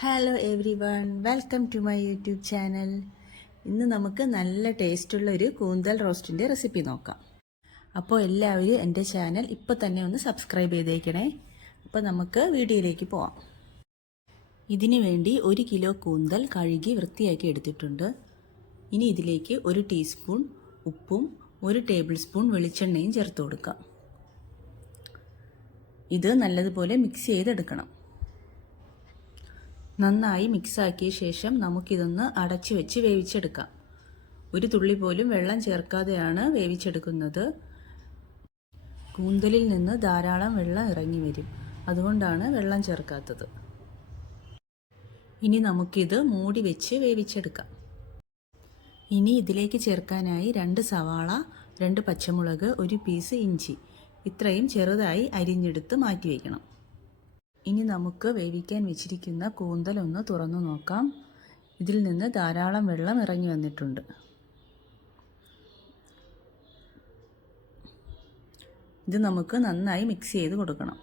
Hello everyone, welcome to my YouTube channel. ഇന്ന് നമുക്ക് നല്ല ടേസ്റ്റുള്ള ഒരു കൂന്തൽ റോസ്റ്റിൻ്റെ റെസിപ്പി നോക്കാം. അപ്പോൾ എല്ലാവരും എൻ്റെ ചാനൽ ഇപ്പോൾ തന്നെ ഒന്ന് സബ്സ്ക്രൈബ് ചെയ്തേക്കണേ. അപ്പോൾ നമുക്ക് വീഡിയോയിലേക്ക് പോവാം. ഇതിനു വേണ്ടി 1 കിലോ കൂന്തൽ കഴുകി വൃത്തിയാക്കി എടുത്തിട്ടുണ്ട്. ഇനി ഇതിലേക്ക് 1 ടീസ്പൂൺ ഉപ്പും 1 ടേബിൾ സ്പൂൺ വെളിച്ചെണ്ണയും ചേർത്ത് കൊടുക്കാം. ഇത് നല്ലതുപോലെ മിക്സ് ചെയ്തെടുക്കണം. നന്നായി മിക്സാക്കിയ ശേഷം നമുക്കിതൊന്ന് അടച്ചു വെച്ച് വേവിച്ചെടുക്കാം. ഒരു തുള്ളി പോലും വെള്ളം ചേർക്കാതെയാണ് വേവിച്ചെടുക്കുന്നത്. കൂന്തലിൽ നിന്ന് ധാരാളം വെള്ളം ഇറങ്ങി വരും, അതുകൊണ്ടാണ് വെള്ളം ചേർക്കാത്തത്. ഇനി നമുക്കിത് മൂടി വെച്ച് വേവിച്ചെടുക്കാം. ഇനി ഇതിലേക്ക് ചേർക്കാനായി 2 സവാള, 2 പച്ചമുളക്, 1 പീസ് ഇഞ്ചി ഇത്രയും ചെറുതായി അരിഞ്ഞെടുത്ത് മാറ്റി വയ്ക്കണം. ഇനി നമുക്ക് വേവിക്കാൻ വെച്ചിരിക്കുന്ന കൂന്തൽ ഒന്ന് തുറന്നു നോക്കാം. ഇതിൽ നിന്ന് ധാരാളം വെള്ളം ഇറങ്ങി വന്നിട്ടുണ്ട്. ഇത് നമുക്ക് നന്നായി മിക്സ് ചെയ്ത് കൊടുക്കണം.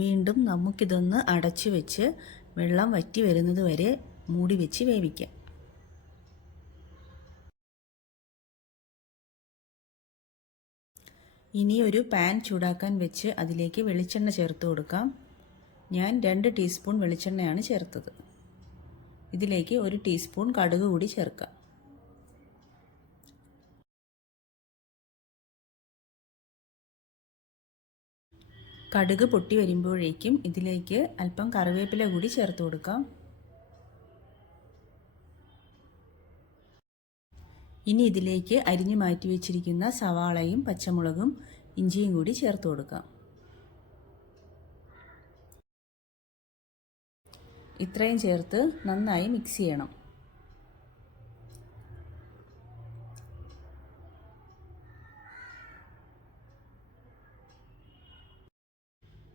വീണ്ടും നമുക്കിതൊന്ന് അടച്ചു വെച്ച് വെള്ളം വറ്റി വരുന്നത് വരെ മൂടി വെച്ച് വേവിക്കാം. ഇനി ഒരു പാൻ ചൂടാക്കാൻ വെച്ച് അതിലേക്ക് വെളിച്ചെണ്ണ ചേർത്ത് കൊടുക്കാം. ഞാൻ 2 ടീസ്പൂൺ വെളിച്ചെണ്ണയാണ് ചേർത്തത്. ഇതിലേക്ക് 1 ടീസ്പൂൺ കടുക് കൂടി ചേർക്കാം. കടുക് പൊട്ടി വരുമ്പോഴേക്കും ഇതിലേക്ക് അല്പം കറിവേപ്പില കൂടി ചേർത്ത് കൊടുക്കാം. ഇനി ഇതിലേക്ക് അരിഞ്ഞു മാറ്റി വെച്ചിരിക്കുന്ന സവാളയും പച്ചമുളകും ഇഞ്ചിയും കൂടി ചേർത്ത് കൊടുക്കാം. ഇത്രയും ചേർത്ത് നന്നായി മിക്സ് ചെയ്യണം.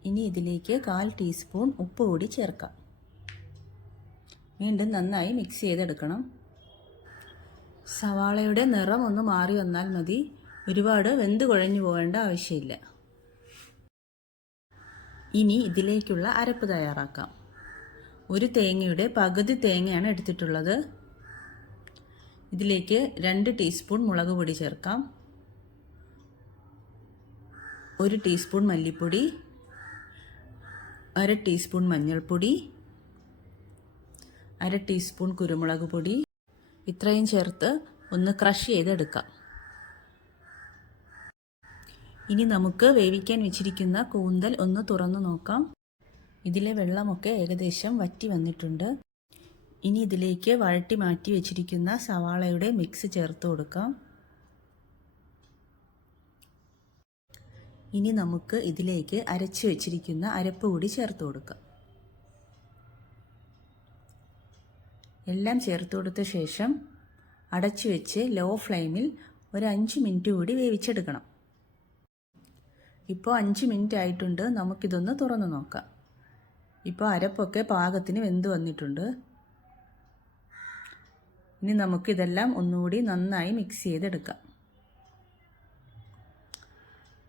ഇനി ഇതിലേക്ക് 1/4 ടീസ്പൂൺ ഉപ്പ് കൂടി ചേർക്കാം. വീണ്ടും നന്നായി മിക്സ് ചെയ്തെടുക്കണം. സവാളയുടെ നിറം ഒന്ന് മാറി വന്നാൽ മതി. ഒരുപാട് വെന്ത് കുഴഞ്ഞു പോകേണ്ട ആവശ്യമില്ല. ഇനി ഇതിലേക്കുള്ള അരപ്പ് തയ്യാറാക്കാം. 1 തേങ്ങയുടെ പകുതി തേങ്ങയാണ് എടുത്തിട്ടുള്ളത്. ഇതിലേക്ക് 2 ടീസ്പൂൺ മുളക് പൊടി ചേർക്കാം. 1 ടീസ്പൂൺ മല്ലിപ്പൊടി, 1/2 ടീസ്പൂൺ മഞ്ഞൾപ്പൊടി, 1/2 ടീസ്പൂൺ കുരുമുളക് പൊടി ഇത്രയും ചേർത്ത് ഒന്ന് ക്രഷ് ചെയ്തെടുക്കാം. ഇനി നമുക്ക് വേവിക്കാൻ വെച്ചിരിക്കുന്ന കൂന്തൽ ഒന്ന് തുറന്നു നോക്കാം. ഇതിലെ വെള്ളമൊക്കെ ഏകദേശം വറ്റി വന്നിട്ടുണ്ട്. ഇനി ഇതിലേക്ക് വഴറ്റി മാറ്റി വെച്ചിരിക്കുന്ന സവാളയുടെ മിക്സ് ചേർത്ത് കൊടുക്കാം. ഇനി നമുക്ക് ഇതിലേക്ക് അരച്ചു വെച്ചിരിക്കുന്ന അരപ്പ് കൂടി ചേർത്ത് കൊടുക്കാം. എല്ലാം ചേർത്ത് കൊടുത്ത ശേഷം അടച്ചു വെച്ച് ലോ ഫ്ലെയിമിൽ ഒരു 5 മിനിറ്റ് കൂടി വേവിച്ചെടുക്കണം. ഇപ്പോൾ 5 മിനിറ്റ് ആയിട്ടുണ്ട്. നമുക്കിതൊന്ന് തുറന്നു നോക്കാം. ഇപ്പോൾ അരപ്പൊക്കെ പാകത്തിന് വെന്ത് വന്നിട്ടുണ്ട്. ഇനി നമുക്കിതെല്ലാം ഒന്നുകൂടി നന്നായി മിക്സ് ചെയ്തെടുക്കാം.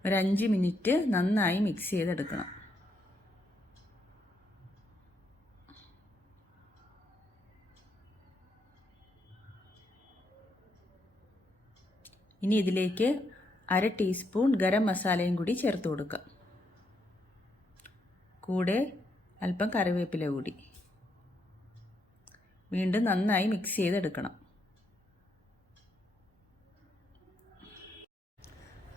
ഒരു 5 മിനിറ്റ് നന്നായി മിക്സ് ചെയ്തെടുക്കണം. ഇനി ഇതിലേക്ക് 1/2 ടീസ്പൂൺ ഗരം മസാലയും കൂടി ചേർത്ത് കൊടുക്കുക. കൂടെ അല്പം കറിവേപ്പില കൂടി. വീണ്ടും നന്നായി മിക്സ് ചെയ്തെടുക്കണം.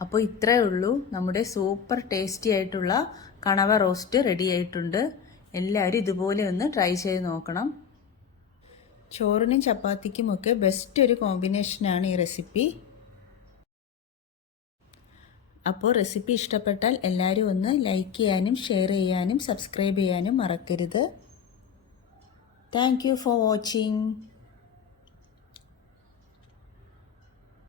അപ്പോൾ ഇത്രയേ ഉള്ളൂ. നമ്മുടെ സൂപ്പർ ടേസ്റ്റി ആയിട്ടുള്ള കണവ റോസ്റ്റ് റെഡി ആയിട്ടുണ്ട്. എല്ലാവരും ഇതുപോലെ ഒന്ന് ട്രൈ ചെയ്ത് നോക്കണം. ചോറിനും ചപ്പാത്തിക്കുമൊക്കെ ബെസ്റ്റ് ഒരു കോമ്പിനേഷനാണ് ഈ റെസിപ്പി. അപ്പോൾ റെസിപ്പി ഇഷ്ടപ്പെട്ടാൽ എല്ലാവരും ഒന്ന് ലൈക്ക് ചെയ്യാനും ഷെയർ ചെയ്യാനും സബ്സ്ക്രൈബ് ചെയ്യാനും മറക്കരുത്. Thank you for watching.